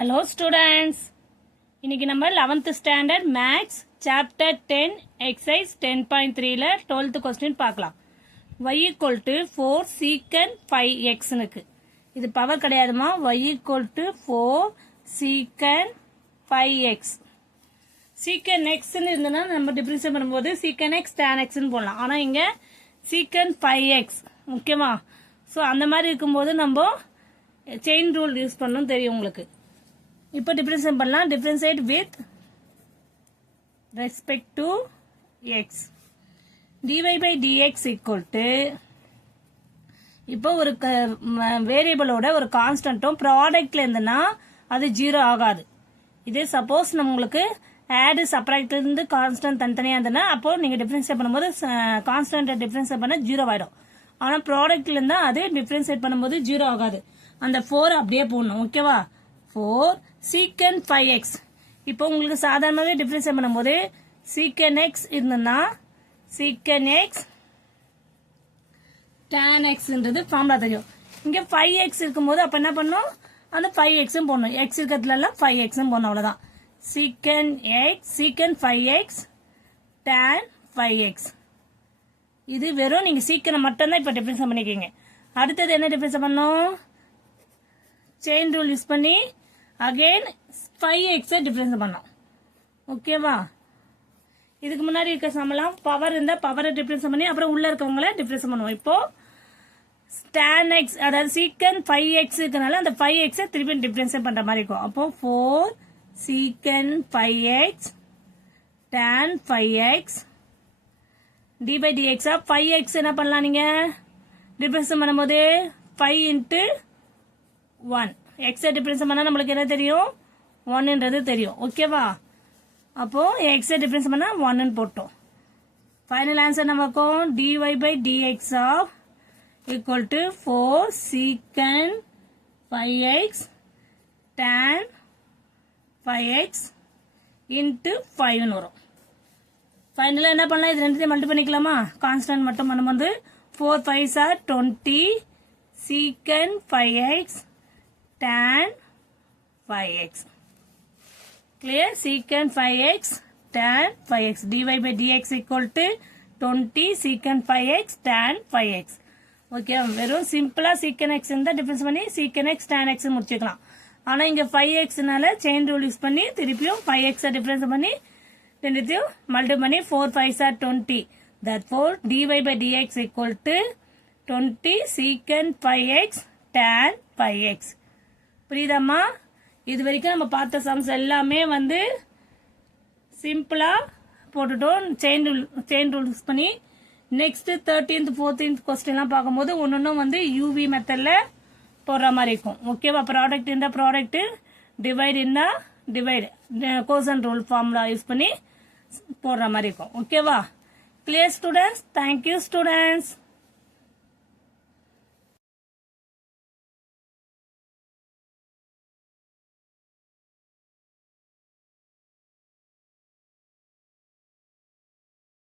Hello students. இன்னைக்கு நம்ம 11th standard maths chapter 10 exercise 10.3 ல 12th question பார்க்கலாம். y equal to 4 secant 5x னுக்கு இது power கிடையாதுமா. y equal to 4 secant 5x secant x னு இருந்தனா நம்ம டிஃபரன்ஷியேட் பண்ணும்போது secant x tan x னு போடலாம். ஆனா இங்க secant 5x ஓகேவா. சோ அந்த மாதிரி இருக்கும்போது நம்ம செயின் ரூல் யூஸ் பண்ணனும் தெரியும் உங்களுக்கு. இப்போ டிஃபரன்ஷியேட் பண்ணலாம். Differentiate with respect to x dy by dx equal to இப்போ ஒரு வேரியபிளோட ஒரு கான்ஸ்டன்ட்டும் ப்ராடக்ட்ல இருந்தனா அது 0 ஆகாது. இதே சப்போஸ் உங்களுக்கு ஆட் சப்ட்ராக்ட்ல இருந்து கான்ஸ்டன்ட் தனித்தனியா இருந்தனா அப்போ நீங்க டிஃபரன்ஷியேட் பண்ணும்போது கான்ஸ்டன்ட் டிஃபரன்ஷியேட் பண்ணா 0 ஆயிடும். ஆனா ப்ராடக்ட்ல இருந்தா அது டிஃபரன்ஷியேட் பண்ணும்போது 0 ஆகாது. அந்த 4 அப்படியே போடணும். ஓகேவா. 4 secant 5x இப்போ உங்களுக்கு சாதாரணமாவே டிஃபரன்ஷியேட் பண்ணும்போது secant x இருந்தனா secant x tan x ன்றது ஃபார்முலா தெரியும். இங்க 5x இருக்கும்போது அப்ப என்ன பண்ணனும், அந்த 5x ம் போடணும். x இருக்கிறதுல எல்லாம் 5x ம் போடணும். அவ்வளவுதான். secant x secant 5x tan 5x இது வெறும் நீங்க secant மட்டும் தான் இப்ப டிஃபரன்ஷியேட் பண்ணிக்கீங்க. அடுத்து என்ன டிஃபரன்ஷியேட் பண்ணனும், செயின் ரூல் யூஸ் பண்ணி அகைன் 5x டிஃபரன்ஷியேட் பண்ணோம். ஓகேவா. இதுக்கு முன்னாடி இருக்க சமலாம் பவர் இருந்தா பவரை டிஃபரன்ஷியேட் பண்ணி அப்புறம் உள்ள இருக்கவங்கள டிஃபரன்ஷியேட் பண்ணுவோம். இப்போ tan x அதாவது secant 5x இருக்கனால அந்த 5x திருப்பி டிஃபரன்ஷியேட் பண்ற மாதிரி இருக்கும். அப்போ 4 secant 5x tan 5x d by dx 5x என்ன பண்ணலாம், நீங்க டிஃபரன்ஷியேட் பண்ணும்போது 5 into 1 x டிஃபரன்ஸ் பண்ணா நம்மளுக்கு என்ன தெரியும், 1 ன்றது தெரியும். ஓகேவா. அப்போ x டிஃபரன்ஸ் பண்ணா 1 ன்னு போட்டோம். ஃபைனல் ஆன்சர் நமக்கு dy by dx equal to 4 secant 5x tan 5x into 5 ன்னு வரும். ஃபைனலா என்ன பண்ணலாம், இது ரெண்டுத்தையும் மல்டிப்ளை பண்ணிக்கலாமா. கான்ஸ்டன்ட் மட்டும் பண்ணும்போது 4 5s are 20 secant 5x tan 5x. Clear. Secant 5x tan 5x dy by dx equal to 20 secant 5x tan 5x. Okay. வெறும் சிம்பிளா secant x இந்த டிஃபரன்ஸ் பண்ணி secant x tan x முடிச்சுக்கலாம். ஆனா இங்க 5x னால செயின் ரூல் யூஸ் பண்ணி திருப்பியும் 5x டிஃபரன்ஸ் பண்ணி ரெண்டுத்தையும் மல்டிப்ளை பண்ணி 4 5s are 20. Therefore dy by dx equal to 20 secant 5x tan 5x. புரியுதாம்மா. இது வரைக்கும் நம்ம பார்த்த சம்ஸ் எல்லாமே சிம்பிளா போட்டுட்டோம் செயின் ரூல் யூஸ் பண்ணி. நெக்ஸ்ட் 13th 14th கொஸ்டின் எல்லாம் பார்க்கும்போது ஒன்னொன்னும் யூவி மெத்தட்ல போடுற மாதிரி இருக்கும். ஓகேவா. ப்ராடக்ட் இருந்தா ப்ராடக்ட், டிவைட் இருந்தா divide, Gosson rule formula use பண்ணி போடுற மாதிரி இருக்கும். ஓகேவா. Clear students. Thank you students.